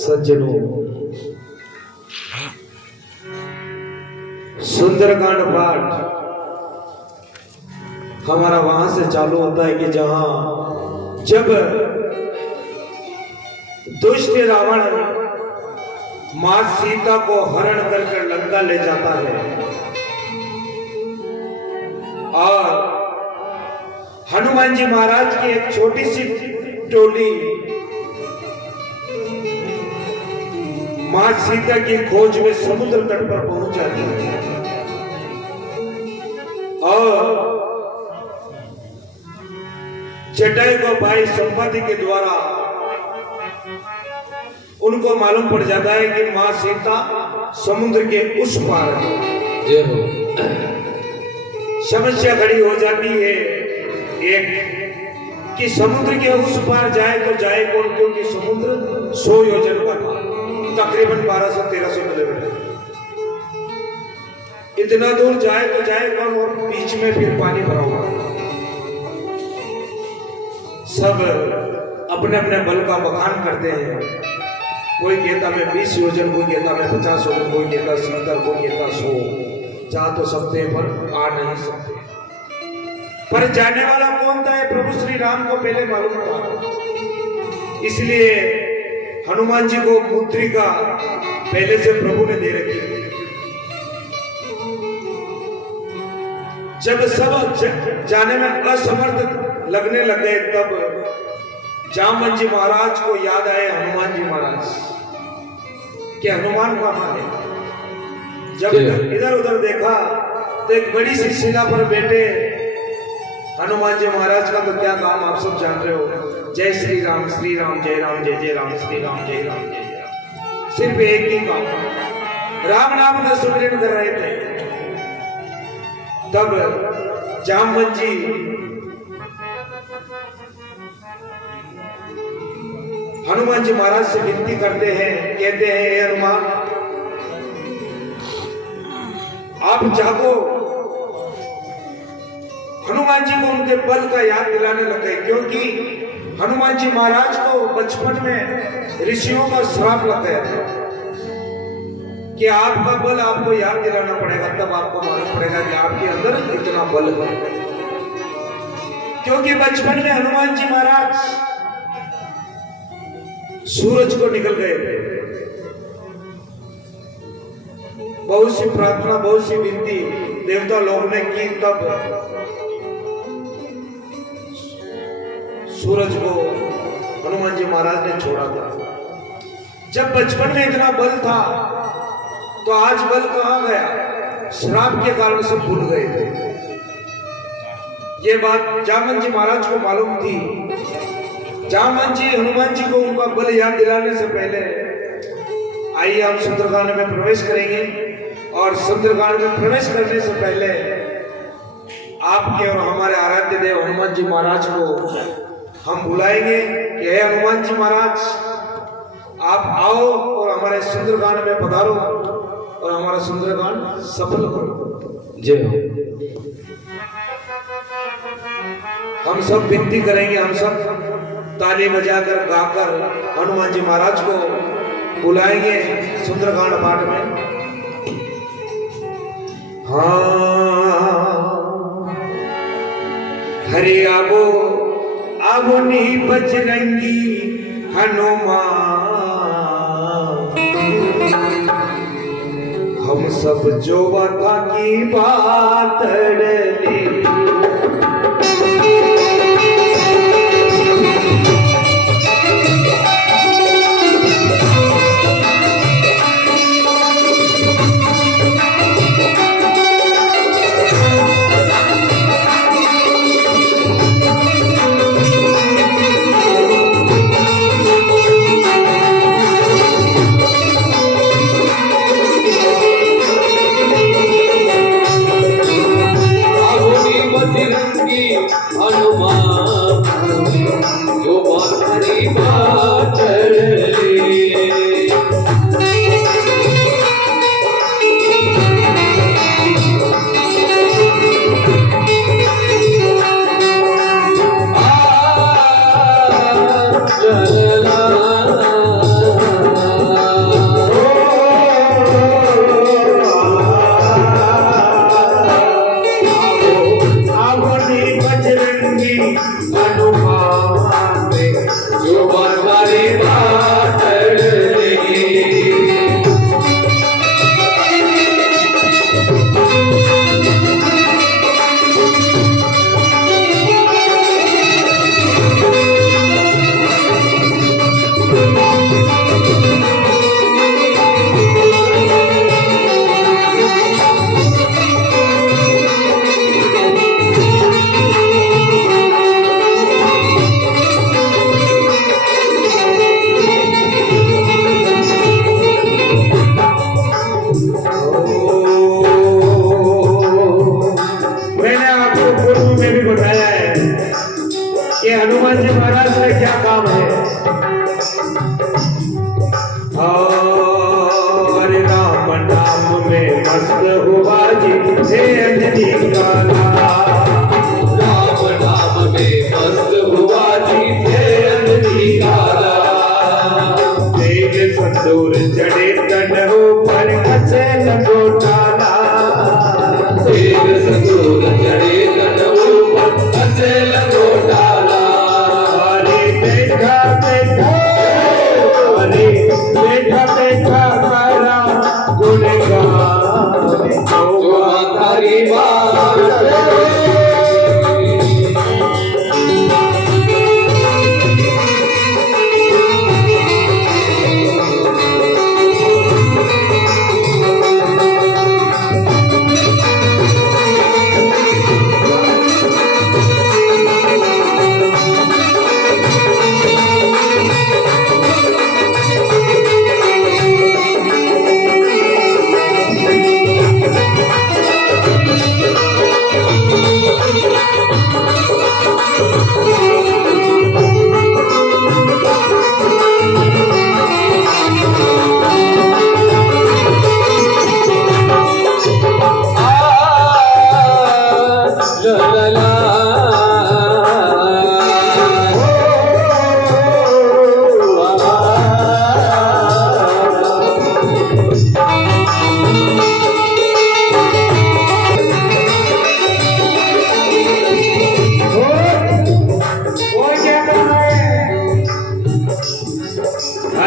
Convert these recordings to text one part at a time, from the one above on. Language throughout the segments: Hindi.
सज्जनों, सुंदरकांड पाठ हमारा वहां से चालू होता है कि जहां जब दुष्ट रावण मां सीता को हरण करके लंका ले जाता है और हनुमान जी महाराज की एक छोटी सी टोली मां सीता की खोज में समुद्र तट पर पहुंच जाती है और जटायु को भाई संपत्ति के द्वारा उनको मालूम पड़ जाता है कि मां सीता समुद्र के उस पार है। समस्या खड़ी हो जाती है एक कि समुद्र के उस पार जाए तो जाए कौन, क्योंकि समुद्र 100 योजन का था, तकरीबन 1200-1300 किलोमीटर। इतना दूर जाए तो जाए कौन, और बीच में फिर पानी भरा हुआ। सब अपने अपने बल का बखान करते हैं। कोई कहता मैं 20 योजन, कोई कहता मैं 50 योजन, कोई कहता 70, कोई कहता 100। जा तो सकते हैं पर आ नहीं सकते। पर जाने वाला कौन था, प्रभु श्री राम को पहले मालूम था। इसलिए हनुमान जी को मुद्रिका पहले से प्रभु ने दे रखी। जब सब जाने में असमर्थ लगने लगे तब जामवंत जी महाराज को याद आए हनुमान जी महाराज कि हनुमान कहाँ है। जब इधर उधर देखा तो एक बड़ी सी शिला पर बैठे हनुमान जी महाराज का तो क्या काम आप सब जान रहे हो, जय श्री राम जय राम जय जय राम, श्री राम जय राम जय जय राम। सिर्फ एक ही काम, राम नाम का सुमिरन कर रहे थे। तब जामवंत जी हनुमान जी महाराज से विनती करते हैं, कहते हैं हे हनुमान आप जागो। हनुमान जी को उनके बल का याद दिलाने लगे, क्योंकि हनुमान जी महाराज को बचपन में ऋषियों का श्राप लग गया था कि आपका बल आपको याद दिलाना पड़ेगा, तब आपको मालूम पड़ेगा कि आपके अंदर इतना बल है। क्योंकि बचपन में हनुमान जी महाराज सूरज को निकल गए थे। बहुत सी प्रार्थना, बहुत सी विनती देवता लोग ने की, तब सूरज को हनुमान जी महाराज ने छोड़ा था। जब बचपन में इतना बल था तो आज बल कहां गया, श्राप के कारण से भूल गए थे। ये बात जामवंत जी महाराज को मालूम थी। जामवंत जी हनुमान जी को उनका बल याद दिलाने से पहले आइए हम सुंदरकांड में प्रवेश करेंगे। और सुंदरकांड में प्रवेश करने से पहले आपके और हमारे आराध्य देव हनुमान जी महाराज को हम बुलाएंगे कि हे हनुमान जी महाराज आप आओ और हमारे सुंदरकांड में पधारो और हमारा सुंदरकांड सफल करो। जय हो। हम सब विनती करेंगे, हम सब ताली बजाकर गाकर हनुमान जी महाराज को बुलाएंगे सुंदरकांड पाठ में। हाँ हरे आबो आबो नी बजरंगी हनुमान, हम सब जो वथा की बात ले।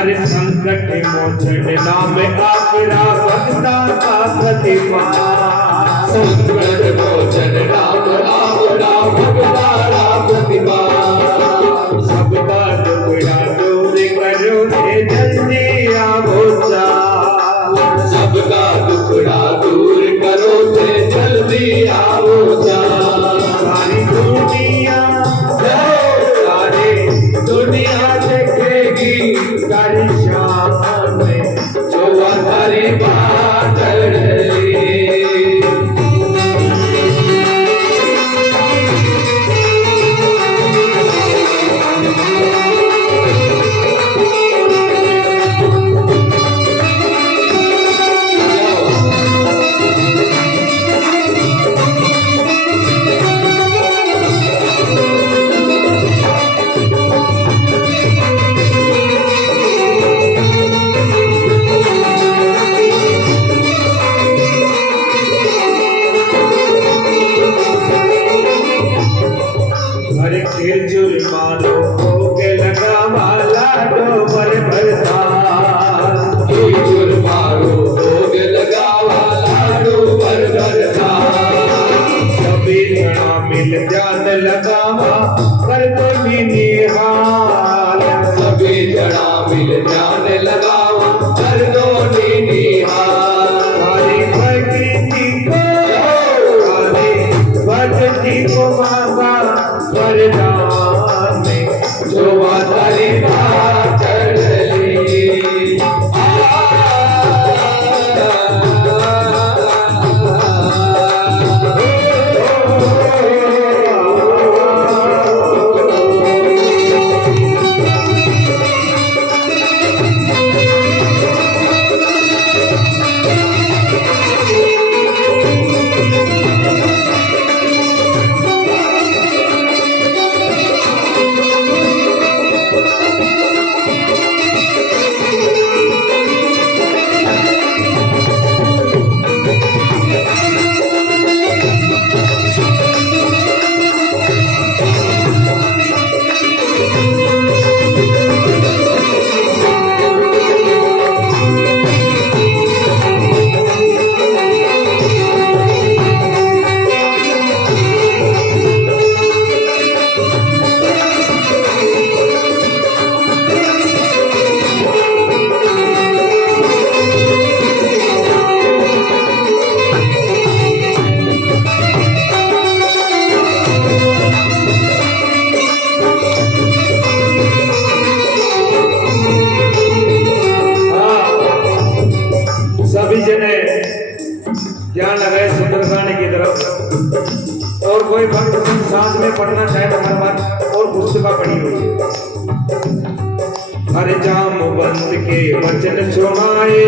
हर संकट मोचन नाम आपरा भक्ता का प्रतिमा। संकट मोचन नाम आपरा भक्ता का प्रतिमा। सबका दुखड़ा दूर करो रे जल्दी आवो सा। सबका दुखड़ा दूर करो थे जल्दी आओ जा। सारी दुनिया देखेगी तारी शान में जो हमारी बात मानो के लगा वाला डोबर भरता। मारो भोग लगा वाला डोबर भरता। सभी जना मिल जान लगावा कर तो भी निहाल। सभी जना मिल जान लगावा कर दो निहाल। सारी भक्ति को बाबा वरदान में जो वाली बात कर ली। ध्यान लगाए सुंदरकांड की तरफ। और कोई भक्त साथ में पढ़ना चाहे तो हमारे पास और पुस्तका पढ़ी हुई है। हर जाम बंद के वचन सुनाए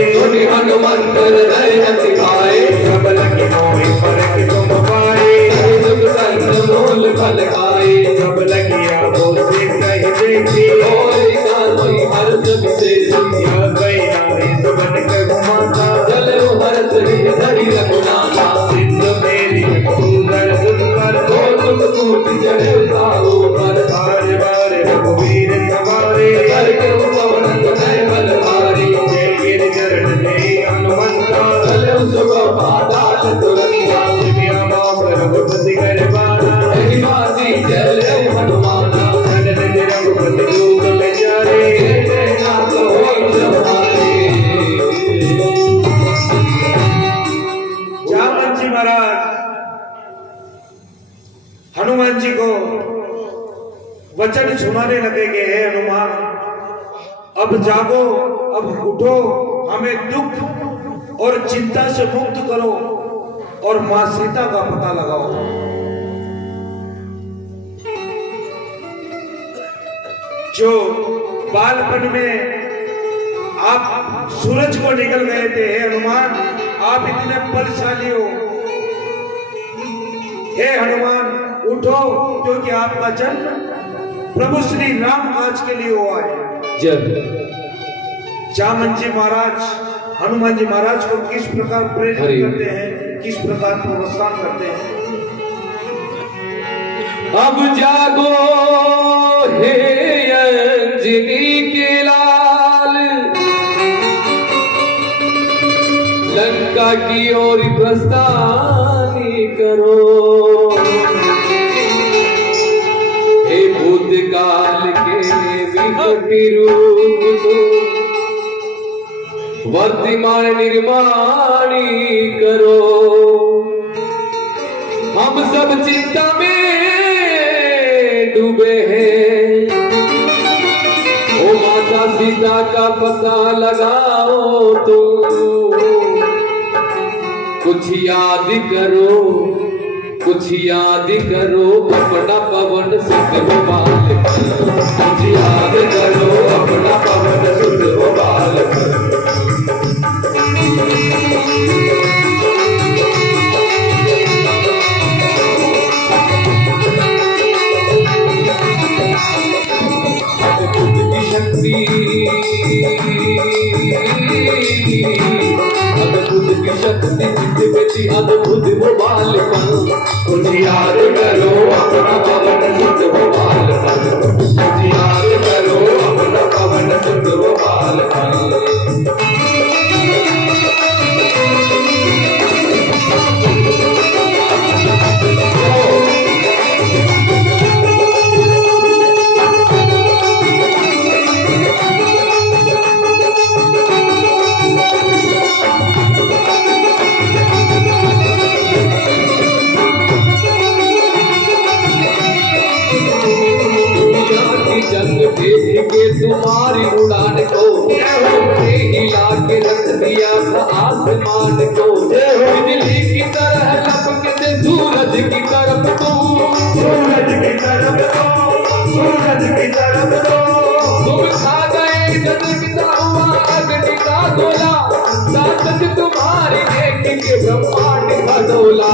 हनुमंत हृदय सिखाए। सब लगी मोहि फरक तुम पाए। मोल फल खाए। सब लगी आबो से कह देखी हर्ष विशेष गई नारे सबन के घुमाता। चलो हर्ष धरी रघुनाथा। सिंधु मेरी सुंदर सुंदर कोटि चढ़े साओ पर। बार बार रघुवीर सवारे करके पवन नय बल भारी। जय गिर चरण जय हनुमंता। चले सुख पादा चतुरंगा। दिव्या माम रघुपति कर बाना। महिमासी चले हनुमाना। चलन रघुपति लोक बेचारे। जय नाथ होई सब हारे। जामन जी महाराज हनुमान जी को वचन सुनाने लगे कि हे हनुमान, अब जागो, अब उठो, हमें दुख और चिंता से मुक्त करो और मां सीता का पता लगाओ। जो बालपन में आप सूरज को निकल गए थे, हे हनुमान आप इतने बलशाली हो। हे हनुमान उठो, क्योंकि आपका जन्म प्रभु श्री राम काज के लिए हुआ है। जब जामन जी महाराज हनुमान जी महाराज को किस प्रकार प्रेरित करते हैं, किस प्रकार प्रोत्साहन करते हैं। अब जागो हे अंजनी के लाल। लंका की ओर प्रस्थानी करो। हे भूतकाल के विकट रूप वर्तमान निर्माणी करो। हम सब चिंता में डूबे हैं, ओ माता सीता का पता लगाओ तो कुछ याद करो, कुछ याद करो अपना पवन सुत बाल। कुछ याद करो अपना पवन सुत बाल। अद्भुत की शक्ति जिसमें अद्भुत वो बालपन। कुछ याद करो अपना पवन सुत वो बालपन। कुछ याद करो अपना पवन सुत वो बालपन। जंग देख के तुम्हारी उड़ान को हिला के रख दिया था आसमान को। बिजली की तरह लपकते सूरज की तरफ तुम, सूरज की तरफ तुम, सूरज की तरफ तुम खा गए गदगदा हुआ अग्नि का गोला। ताकत तुम्हारी देख के ब्रह्मांड का डोला।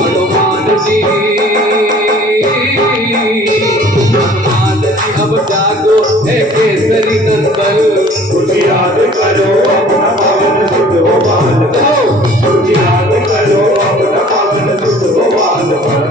हनुमान जी अब जागो है केसरी नंदन। कुछ याद करो अपना पवन सुत वो बालपन। कुछ याद करो अपना पवन सुत वो बालपन।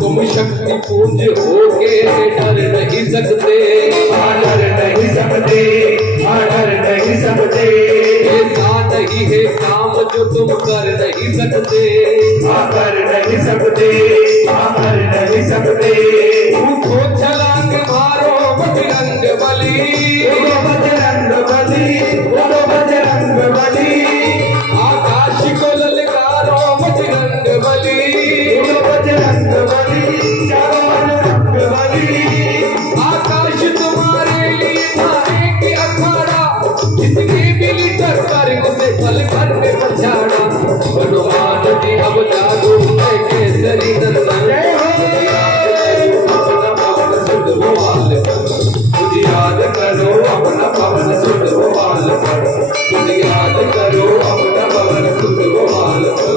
तुम शक्ति पूज होके डर नहीं सकते, डर नहीं सकते, डर नहीं सकते। ऐसा नहीं है काम जो तुम कर नहीं सकते, कर नहीं सकते, कर नहीं सकते। उठो छलांग मारो बजरंग बली, बजरंग बली, बजरंग बली। आकाश को ललकारो बजरंग बली, बजरंग बली, बजरंग बली। आकाश तुम्हारे लिए था एक अखाड़ा, जिसने मिली टक्कर उसे पल भर में पछाड़ा। हनुमान जी अब जागो है केसरी नंदन। अपना पवन सुत वो बालपन। कुछ याद करो अपना पवन सुत वो बालपन। कुछ याद करो अपना पवन सुत वो बालपन।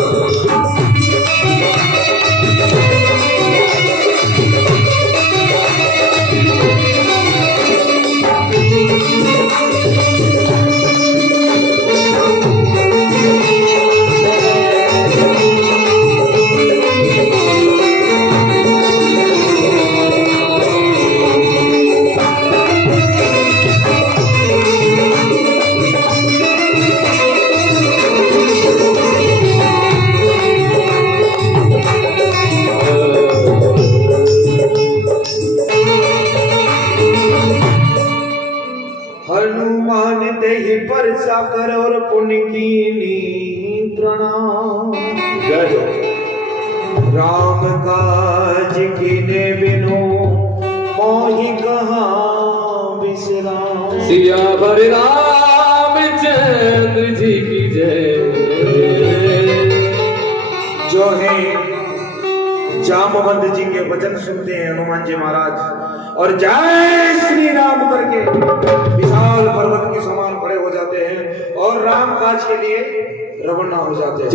हनुमान देहि परसा कर और पुण्य की प्रणाम। राम काज कीने बिनु मोहि कहाँ विश्राम। सियावर रामचंद्र जी की जय। जो है जामवंत जी के वचन सुनते हैं हनुमान जी महाराज और जय श्री राम करके विशाल पर्वत के समान खड़े हो जाते हैं और राम काज के लिए रवाना हो जाते हैं।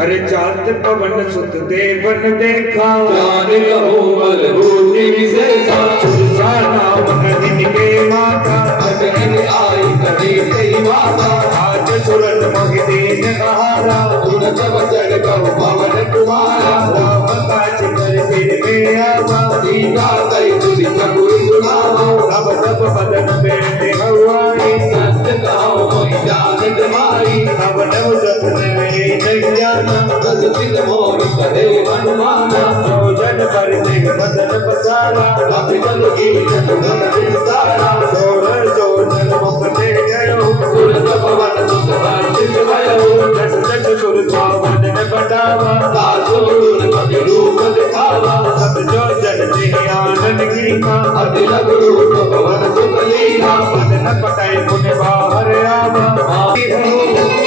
अरे चांद पवन सुत देवन देखा, जान कहो मलहूसी विशेषा, सुरसा नाम कदिन के माता, अगन आई कभी कई माता, आज सुरत मगदीन कहारा, सुनत वचन कहो पवन कुमारा, राम काज कर फिर में आवा, सीता कई तुझी चकुरी सुनावा, अब सब बदन बेटे हवाई, सत्य कहो मोहि जान तुम्हारी, अब नव रत्न में नहीं जाना, दस दिन मोहि करे हनुमाना, जो जन पर देख बदन पसारा, अभिजन की जगन विस्तारा, जोर जो जन मुक्ते गयो, सुरत पवन सुत वर्षित भयो, जस जस सुरता वदन बढ़ावा, दासुर कपि रूप दिखावा, सब जो जन जिन आनंद कीना, अति लघु रूप पवन सुत लीला, बदन पटाई पुण्य बाहर आवा,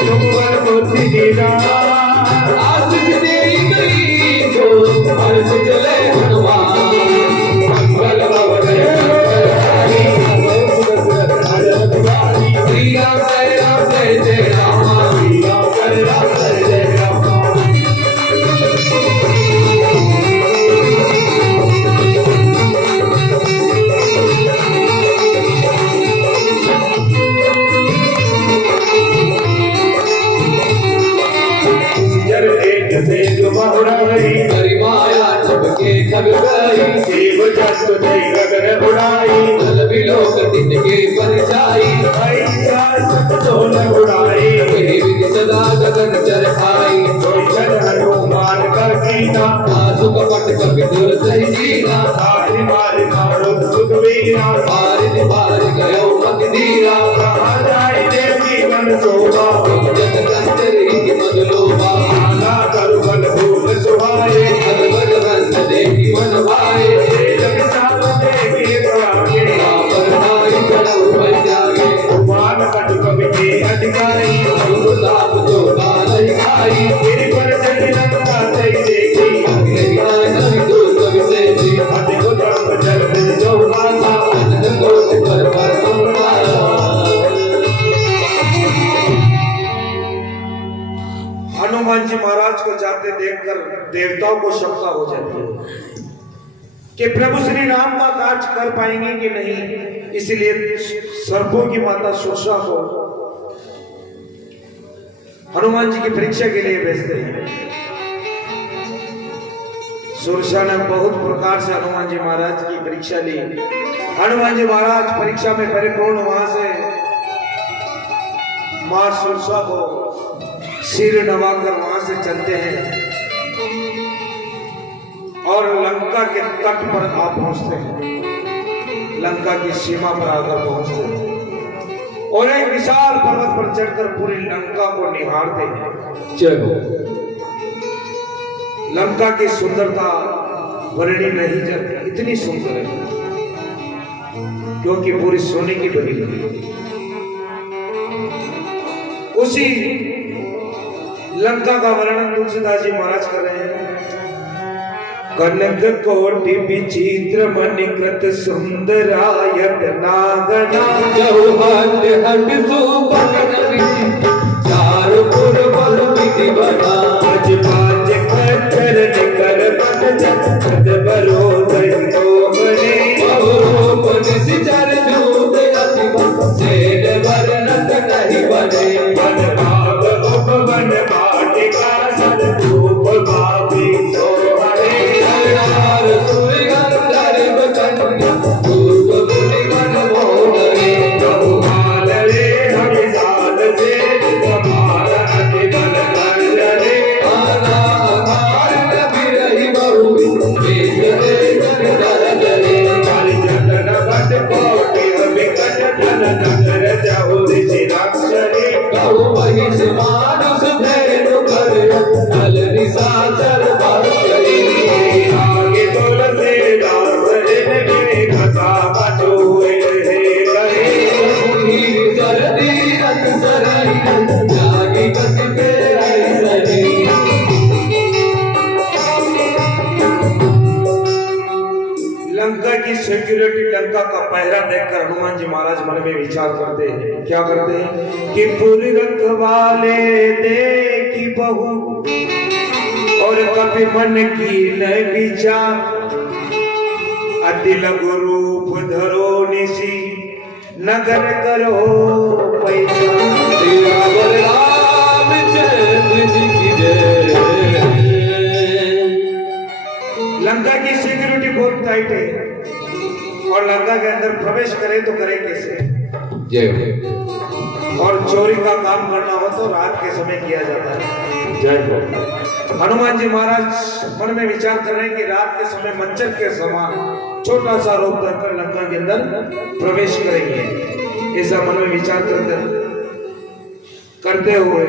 तुमवर बुद्धि दीना, आशीष देई गई जो हर्ष चले हनुमान, मंगल भवन मंगलहारी, श्री राम जय जय राम, श्री राम जय जय राम। जर एक से बहुराई, हरि माया सबके खग गई, जीव जंतु जय गगन उड़ाई, जल विलोक तिनके परिचाई, ऐसा सब डोल उड़ाई, वही विधि सदा गगन चर खाई, कोई जन हनुमान का कीना, आसु कपट कपि दुर सही जीना, सारी मारी मारो सुखवीरा, बारिश बार गयो मति धीरा, कहाँ जाए देवी मन शोभा, जत कंचरी की मधुलोभा, आला करु बल भूल सुहाए, अद्भुत रंग देखी मन भाए, जग साल देवी प्रभागे, पर नाई चढ़ऊ बन जागे, उमान कट कवि के अधिकारी, प्रताप जो बालई खाई, गिरि पर चढ़ी लंका तई देखी, अग्नि गिराय कवि दूत विशेषी, अति उदम जल बिन जो माता, अनंत कोट पर संभाला। हनुमान जी महाराज को जाते देखकर देवताओं को शंका हो जाती है कि प्रभु श्री राम का कार्य कर पाएंगे कि नहीं, इसलिए सर्पों की माता सुरसा को हनुमान जी की परीक्षा के लिए भेजते हैं। सुरसा ने बहुत प्रकार से हनुमान जी महाराज की परीक्षा ली। हनुमान जी महाराज परीक्षा में परिपूर्ण वहां से मां सुरसा को सिर नवाकर वहां से चलते हैं और लंका के तट पर आ पहुंचते हैं, लंका की सीमा पर आकर पहुंचते हैं और एक विशाल पर्वत पर चढ़कर पूरी लंका को निहारते हैं। चलो लंका की सुंदरता वर्णनी नहीं जाती, इतनी सुंदर है क्योंकि पूरी सोने की बनी है। उसी लंका का वर्णन तुलसीदास जी महाराज कर रहे हैं। कनक कोटि विचित्र मणिकृत सुंदरायत नागना, चौहद हट सुबन चार पुर बल विधि बना, आज बाज खच्चर निकर बन जगत बरो गई तो बने, बहुरूप निश्चर जूत अति सेन वर्णत नहीं बने, वन भाग उपवन वाटिका सदरूप भावी तो हरे, हरिनार सूर्यगण धर्म कन्या पूर्व गुणगण मोहरे, बहुमाल रे हमिसाल से तुम्हारा अति बल कर रे, आना आधार नबी रही बहु वेद वेदन दरद रे, काली जतन बट कोटि विकट धन नगर जाहु ऋषि राक्षरी, कहु महिष मानुष धेनु कर नल निशाचर भक्षरी, आगे तुलसी दास इनके कथा बचोए हे कहे, मुनि सरदी रत सरई जागी गति पे ऐसरी, लंका की सिक्योरिटी, लंका का पहरा देखकर हनुमान जी महाराज मन में विचार करते हैं। क्या करते हैं कि पुर रखवाले देखी बहु मन की न विचार अतिल रूप धरो निसी नगर करो पैसा। तेरा रामचंद्र जी की जय। लंका की सिक्योरिटी बहुत टाइट है और लंका के अंदर प्रवेश करे तो करे कैसे? जय और चोरी का काम करना हो तो रात के समय किया जाता है। जय हो। हनुमान जी महाराज मन में विचार कर रहे हैं कि रात के समय मंचर के समान छोटा सा रूप धरकर लंका के अंदर प्रवेश करेंगे। ऐसा मन में विचार करते हुए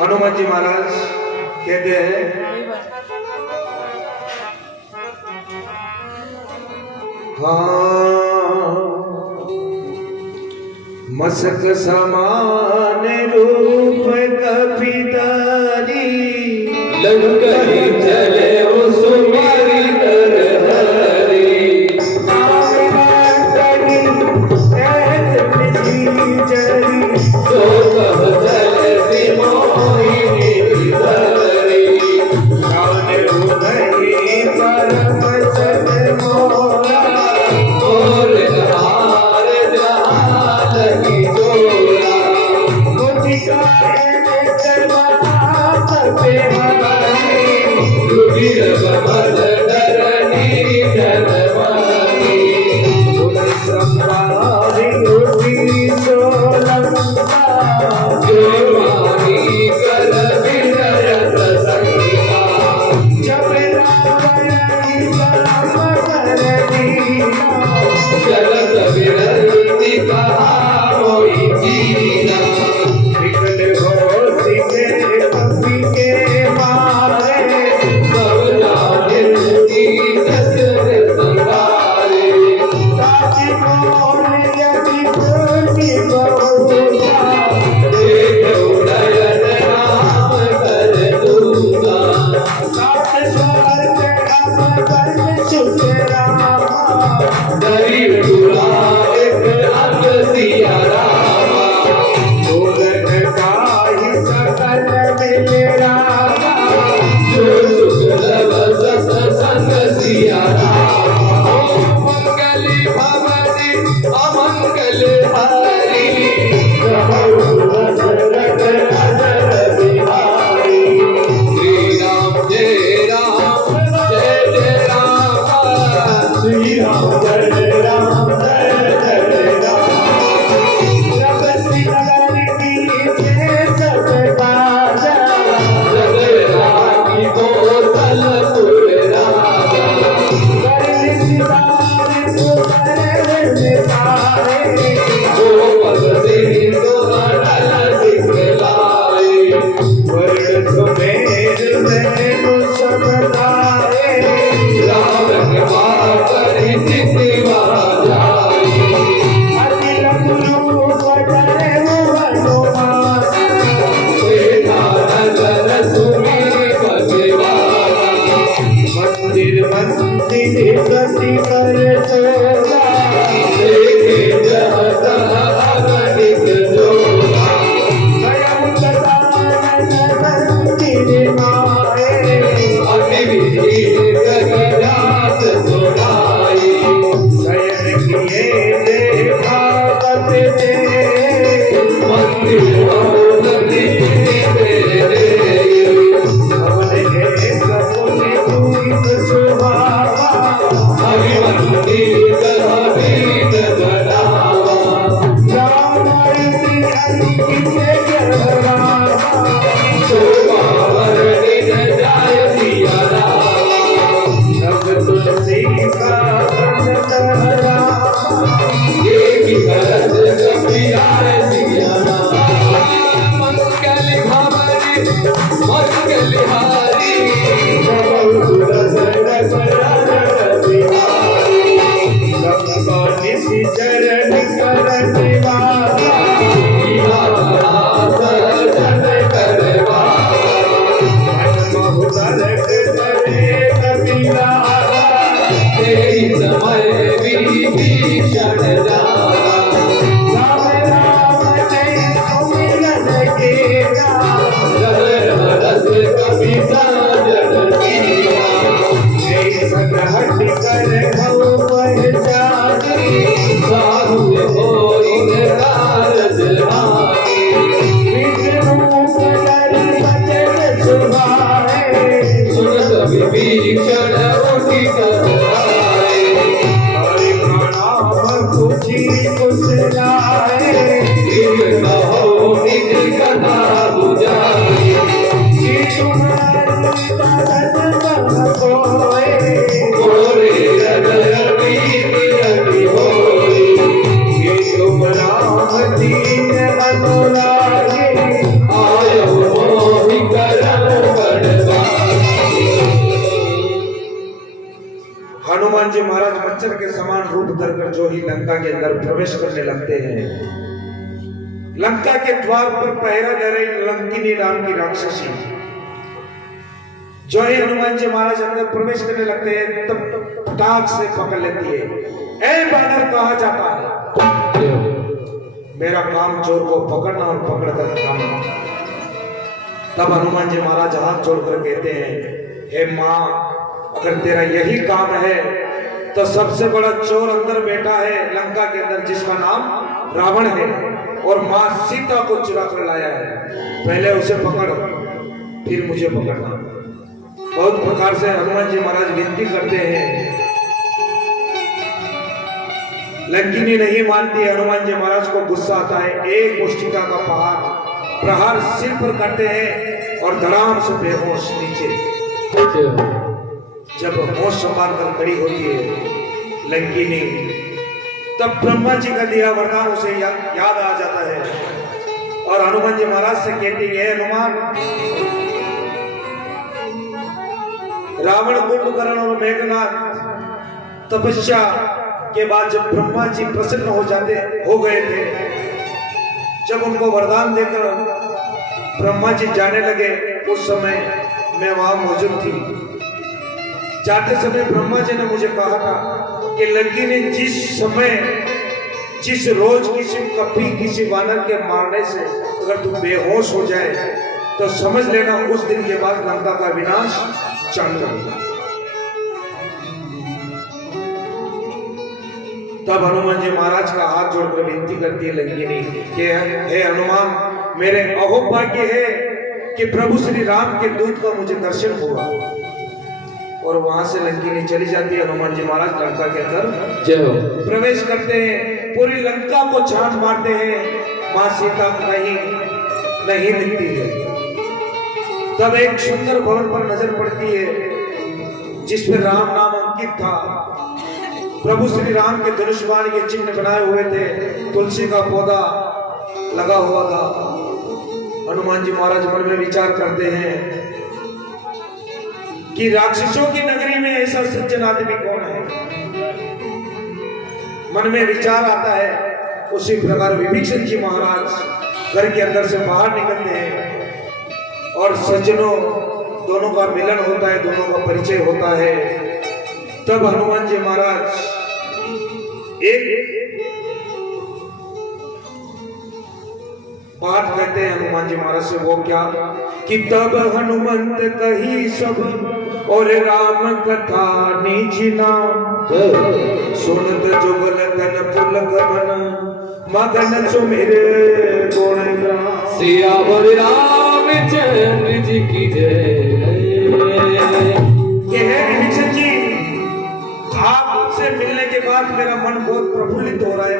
हनुमान जी महाराज कहते हैं, हाँ मसक समान रूप कपितारी लंकरी चले सुमारी कर हरी। तो कब चले सिमोहिनी धरी। शान उदयी परम सद मोरा और हार जहाँ लगी जोरा। मुझका रुधिर बमल धरनी धरवानी। देवानी कर विजय प्रसन्ना। चलत विरंती कहा होई जीना। सब जाने की नजर संगारे। देख उदयन राम कर दूंगा। दरी उड़ा एक अंग सिया रामा। जो सुगलभ सत संग सिया रामा। मंगली भवनी अमंगल हारी। दशरथ नगर बिहारी। श्री राम जय राम जय जय राम। श्री राम जय राम जय जय राम। जय रानी को सलपुर राजा। गोपद सिंह अटल सिखलाए। रावण मातर जितवा जाए। बेटा नगर सुमी भगवाना। मंदिर गति कर देखे जहत अगणित जोड़ा। अति विधि कही जात सुनाई। मंदिर भवनति तेरे। अभिमन्यु कलवीत जलावा। शोभा वर्णित जाय सिया रामा। एक ही भरत कपियार सिया रामा। मंगल भवनी मंगल हारी। चरण करने वाला जन करवाला। तेरी समय विभीषण जाना। रस कपि खच्चर के समान रूप धरकर जो ही लंका के अंदर प्रवेश करने लगते हैं, लंका के द्वार पर पहरा दे रही लंकिनी नाम की राक्षसी जो ही हनुमान जी महाराज अंदर प्रवेश करने लगते हैं तब फटाक से पकड़ लेती है। ए बानर, कहा जाता है? मेरा काम चोर को पकड़ना और पकड़कर खाना। तब हनुमान जी महाराज हाथ जोड़कर कहते हैं, हे माँ, अगर तेरा यही काम है तो सबसे बड़ा चोर अंदर बैठा है लंका के अंदर, जिसका नाम रावण है और माँ सीता को चुरा कर लाया है। पहले उसे पकड़, फिर मुझे पकड़ना। बहुत प्रकार से हनुमान जी महाराज विनती करते हैं, लंकिनी नहीं मानती। हनुमान जी महाराज को गुस्सा आता है, एक मुष्टिका का प्रहार सिर पर करते हैं और धड़ाम से बेहोश नीचे। जब होश संभाल कर खड़ी होती है लंकिनी, तब ब्रह्मा जी का दिया वरदान उसे याद आ जाता है और हनुमान जी महाराज से कहती है, हनुमान, रावण, कुंभकर्ण और मेघनाथ तपस्या के बाद जब ब्रह्मा जी प्रसन्न हो गए थे, जब उनको वरदान देकर ब्रह्मा जी जाने लगे, उस समय मैं वहां मौजूद थी। जाते समय ब्रह्मा जी ने मुझे कहा था कि लंकिनी जिस रोज किसी वानर के मारने से अगर तू बेहोश हो जाए तो समझ लेना उस दिन के बाद लंका का विनाश चालू होगा। तब हनुमान जी महाराज का हाथ जोड़कर विनती करती है लंकिनी कि हे हनुमान, मेरे अहोभाग्य है कि प्रभु श्री राम के दूत का मुझे दर्शन होगा। और वहां से लंकिनी चली जाती है। हनुमान जी महाराज लंका के अंदर प्रवेश करते हैं, पूरी लंका को छान मारते हैं, मां सीता नहीं दिखती है। तब एक सुंदर भवन पर नजर पड़ती है जिसमें राम नाम अंकित था। प्रभु श्री राम के धनुष बाण के चिन्ह बनाए हुए थे, तुलसी का पौधा लगा हुआ था। हनुमान जी महाराज मन में विचार करते हैं कि राक्षसों की नगरी में ऐसा सज्जन आदमी कौन है। मन में विचार आता है। उसी प्रकार विभीषण जी महाराज घर के अंदर से बाहर निकलते हैं और सज्जनों दोनों का मिलन होता है, दोनों का परिचय होता है। तब हनुमान जी महाराज एक बात कहते हैं हनुमान जी महाराज से, वो क्या कि तब हनुमंत कही सब और राम कथा निजी नाम, सुनत जुगल तन पुलक मन मगन सुमिरे गुण गान। सियावर रामचंद्र जी की जय। विभीषण जी, आपसे मिलने के बाद मेरा मन बहुत प्रफुल्लित हो रहा है,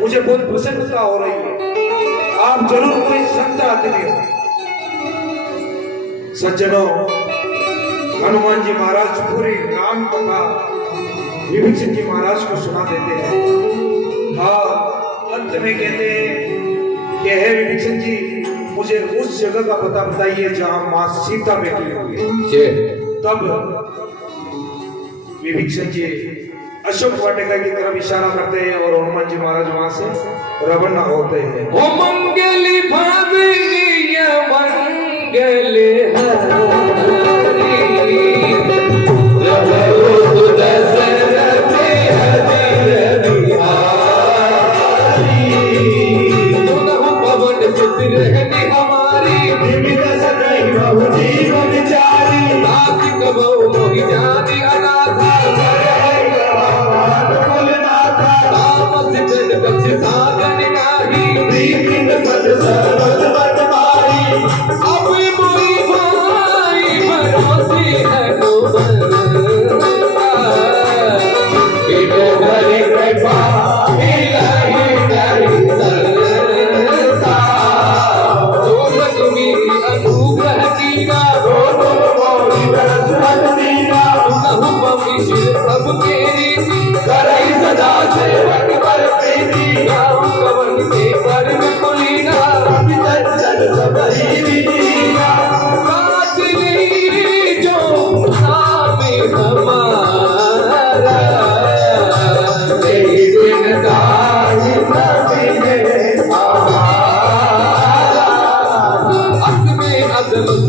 मुझे बहुत प्रसन्नता हो रही है। आप जरूर कोई संत आदमी हो। सज्जनों, हनुमान जी महाराज पूरी राम कथा विभीषण जी महाराज को सुना देते हैं। हाँ, अंत में कहते हैं कि हे विभीषण जी, मुझे उस जगह का पता बताइए जहां मां सीता बैठी हुई है। तब विभीषण जी अशोक वाटिका की तरफ इशारा करते हैं और हनुमान जी महाराज वहां से रवाना होते हैं। ओ मंगली भाविनी मंगल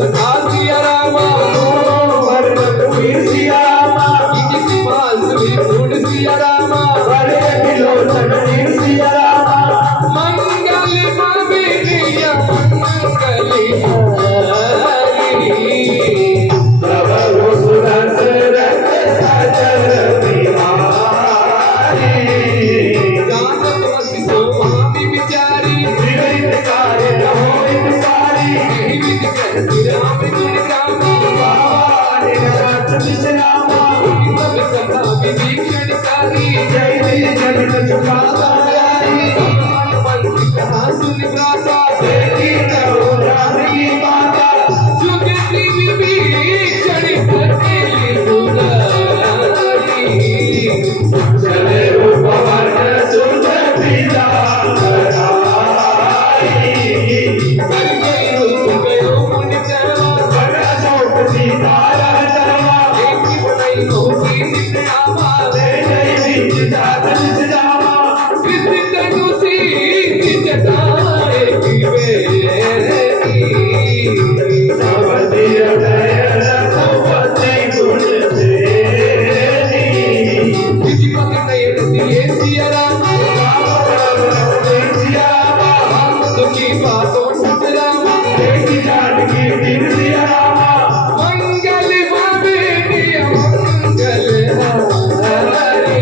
सखा सिया रामा वर रघुवीर सिया रामा किसी पास भी ढूंढ सिया रामा बड़े बिलोचन वीर सिया रामा मंगल भामिनिया मंगल हारी तब सुदशरथ अचर बिहारी जानत वसी स्वामी विचारी विविध कार्य न होय विचारी यही विधि कहती राम गुण ग्रामी भवानी रघुनाथ विश्रामा सब कथा विभीषणकारी जय जय जगत चुकादारी भगवान बंसी कहा सुन प्राता देखी कहो जानकी माता जुगति विभीषण सकेली दुलारी चले उपवन सुत विदाई कर गई रुक गयो मुनि कहवा बड़ा शौक सीता रहतवा एक ही बनाई होगी नित आवा जय बीच जातन सिरामा कृष्ण तनुसी की जटाए की बेरी सबति हृदय रघुपति गुण तेरी किसी पति नयन दिए सिया राम सिया रामा दुखी बातों सब राम देखी जानकी दिन सिया रामा मंगल भामिनी मंगल हारी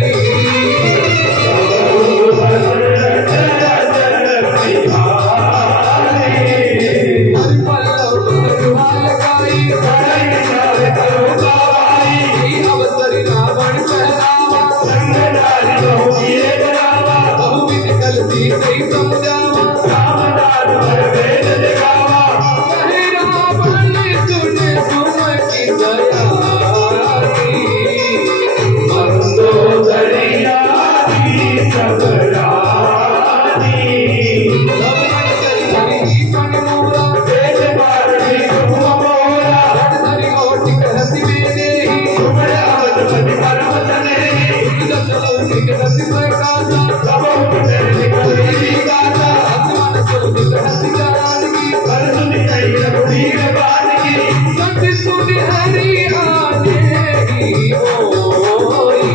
हर पल्लव तरुहाल लगाई यही अवसर रावण पहनावा बहुविध कलती कई समझावा कहे रावण सुन सुमति दयारी लवण करी हरि कन मोरा धरि ओटि कहति में देहि दस लौकिक रति प्रकाशा आसमान चौदित हंसी जानकी सत्य सुन हरि आनेगी होई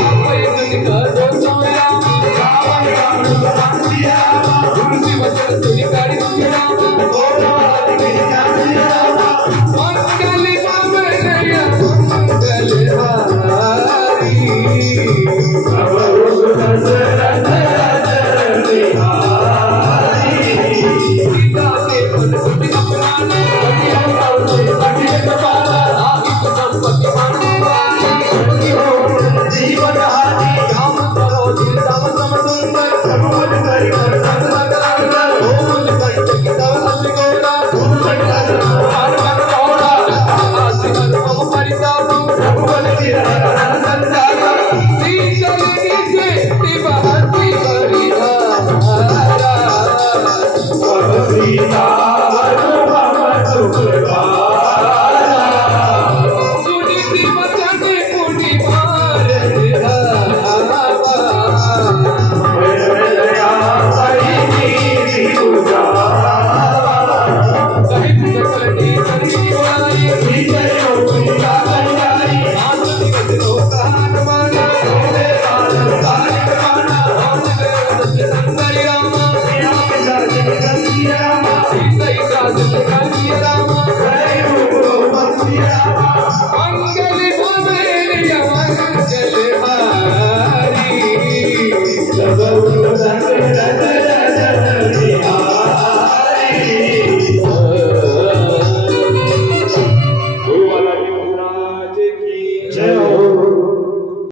आपय गति करो सोया तुलसी वचन सुनि करि सुरामा मंगल भामनय मंगल हारी सीता के पद सुनि अपराना साहिब संपत्ति मानुवानी जीवन हानि राम सरोज तव सम सुंदर सर्वोपरि